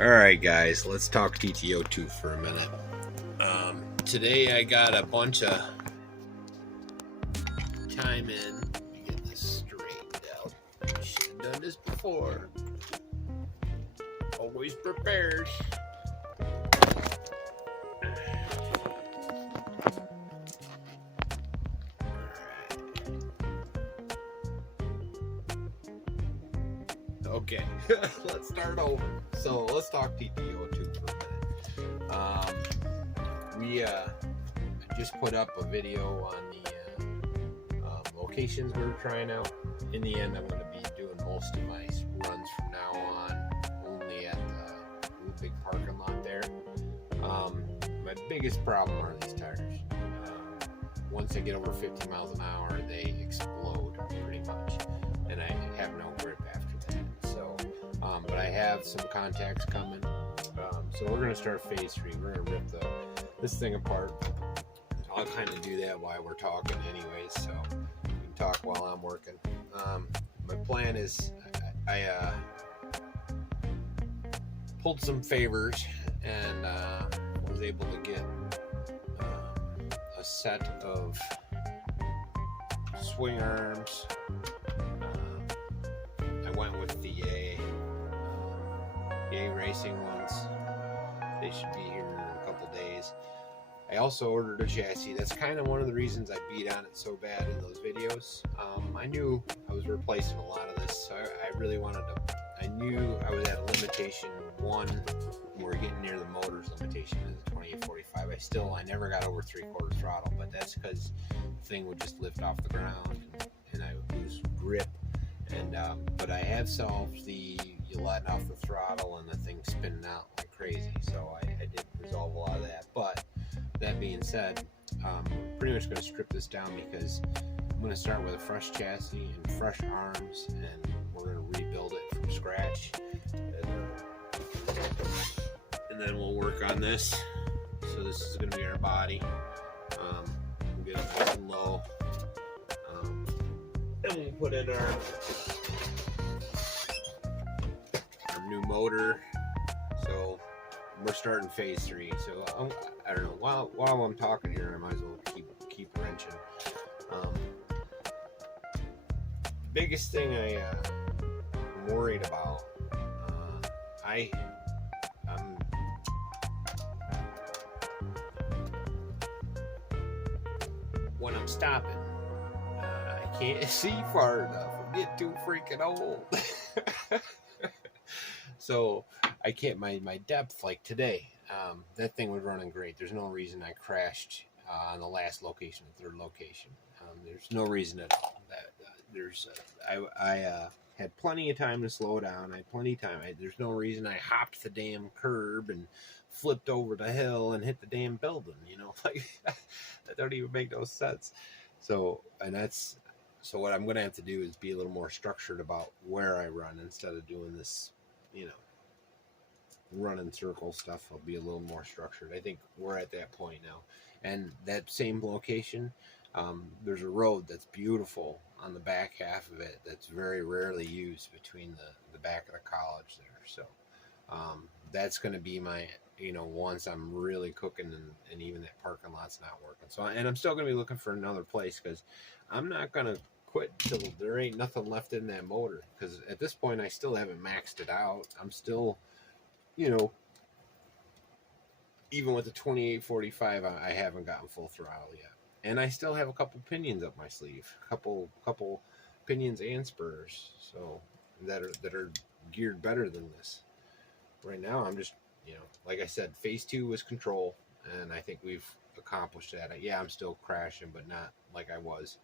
Alright guys, let's talk TT-02 for a minute. Today I got a bunch of time in to get this straightened out. Should have done this before. Always prepared. Okay, let's start over. So let's talk TT-02 for a minute. We just put up a video on the locations we were trying out. In the end, I'm going to be doing most of my runs from now on only at the big parking lot there. My biggest problem are these tires. Once I get over 50 miles an hour, they explode pretty much, and I have no grip after that. So, but I have some contacts coming. So we're going to start phase 3. We're going to rip this thing apart. I'll kind of do that while we're talking anyways, so we can talk while I'm working. My plan is I pulled some favors and was able to get a set of swing arms. I went with the Yay Racing ones. They should be here in a couple days. I also ordered a chassis. That's kind of one of the reasons I beat on it so bad in those videos. I knew I was replacing a lot of this, so I really wanted to. I knew I was at a limitation 1. We're getting near the motor's limitation in the 2845. I never got over 3/4 throttle, but that's because the thing would just lift off the ground and I would lose grip. And but I have solved you letting off the throttle and the thing spinning out like crazy. So I did resolve a lot of that. But that being said, I'm pretty much going to strip this down because I'm going to start with a fresh chassis and fresh arms, and we're going to rebuild it from scratch. And then we'll work on this. So this is going to be our body. We'll get it nice and low. Then we'll put in our new motor. So we're starting phase 3. So I don't know. While I'm talking here, I might as well keep wrenching. Biggest thing I'm worried about. When I'm stopping, I can't see far enough. I'm getting too freaking old. So I can't, my depth, like today, that thing was running great. There's no reason I crashed on the last location, the third location. There's no reason at all. I had plenty of time to slow down. I had plenty of time. There's no reason I hopped the damn curb and flipped over the hill and hit the damn building. Like that don't even make no sense. So what I'm going to have to do is be a little more structured about where I run instead of doing this, run in circle stuff. I'll be a little more structured. I think we're at that point now. And that same location, there's a road that's beautiful on the back half of it that's very rarely used between the back of the college there. So that's going to be my, once I'm really cooking and even that parking lot's not working. So, and I'm still going to be looking for another place because I'm not going to quit till there ain't nothing left in that motor, because at this point I still haven't maxed it out. I'm still, even with the 2845, I haven't gotten full throttle yet, and I still have a couple pinions up my sleeve, couple pinions and spurs, so that are geared better than this. Right now I'm just, like I said, phase 2 was control, and I think we've accomplished that. Yeah, I'm still crashing, but not like I was.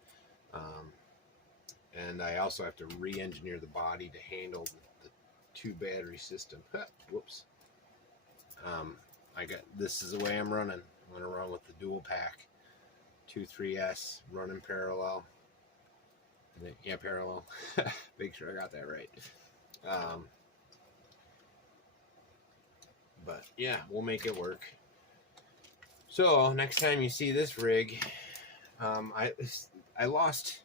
And I also have to re-engineer the body to handle the 2 battery system. Whoops. This is the way I'm running. I'm going to run with the dual pack 2.3S running parallel. Yeah, parallel. Make sure I got that right. But yeah, we'll make it work. So next time you see this rig, I lost.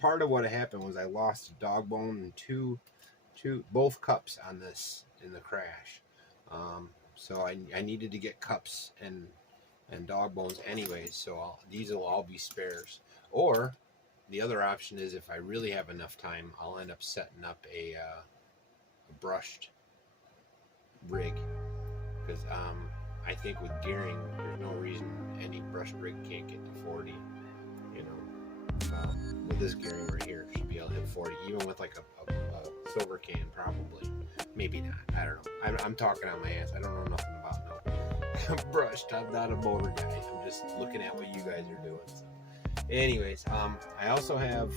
Part of what happened was I lost a dog bone and both cups on this in the crash. So I needed to get cups and dog bones anyways, so these will all be spares. Or the other option is, if I really have enough time, I'll end up setting up a brushed rig, because I think with gearing, there's no reason any brushed rig can't get to 40. You know, with this gearing right here, it should be able to hit 40, even with like a silver can, probably. Maybe not. I don't know. I'm talking out my ass. I don't know nothing about no brushed. I'm not a motor guy. I'm just looking at what you guys are doing. So. Anyways, I also have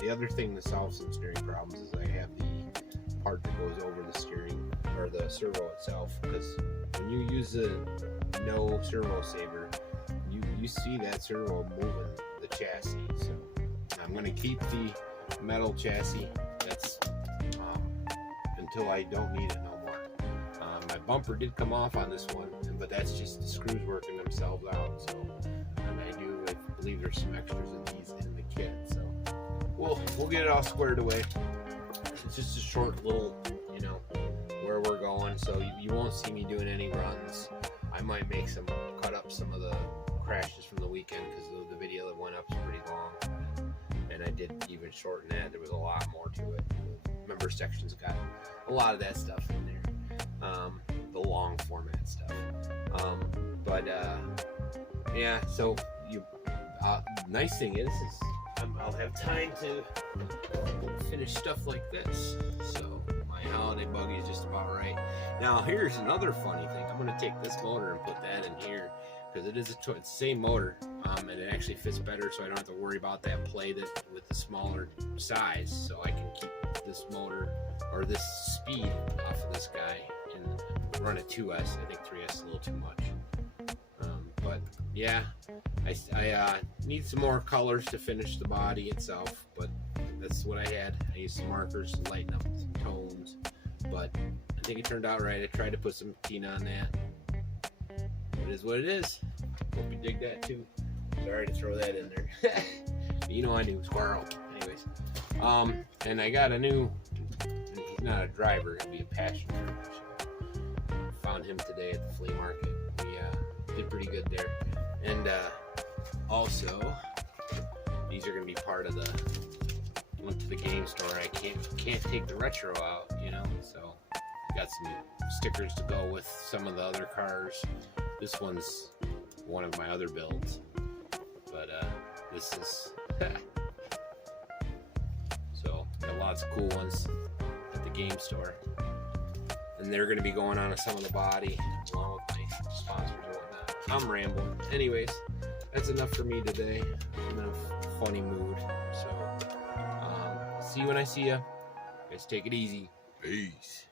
the other thing to solve some steering problems is I have the part that goes over the steering, or the servo itself, because when you use the no servo saver, you see that servo moving the chassis. So I'm going to keep the metal chassis. That's until I don't need it no more. My bumper did come off on this one, but that's just the screws working themselves out. So, and I believe there's some extras in these in the kit. So we'll get it all squared away. It's just a short little, you know, where we're going. So you won't see me doing any runs. I might cut up some of the crashes from the weekend, because the video that went up is pretty long, and I did even shorten that. There was a lot more to it. The member section's got a lot of that stuff in there, the long format stuff. Yeah. So nice thing is I'll have time to finish stuff like this. So my holiday buggy is just about right. Now here's another funny thing. I'm going to take this motor and put that in here, because it's the same motor, and it actually fits better, so I don't have to worry about that play with the smaller size. So I can keep this motor, or this speed, off of this guy and run a 2S. I think 3S is a little too much. But yeah, I need some more colors to finish the body itself, but that's what I had. I used some markers to lighten up some tones, but I think it turned out right. I tried to put some patina on that. It is what it is. Hope you dig that too. Sorry to throw that in there. You know I do. Squirrel. Anyways, and I got a new, he's not a driver, he'll be a passenger. So found him today at the flea market. We did pretty good there. And also, these are going to be part of went to the game store. I can't take the retro out, you know, so got some stickers to go with some of the other cars. This one's one of my other builds, but this is so got lots of cool ones at the game store, and they're going to be going on some of the body along with my sponsors and whatnot. I'm rambling. Anyways, that's enough for me today. I'm in a funny mood, so see you when I see ya. Guys, take it easy. Peace.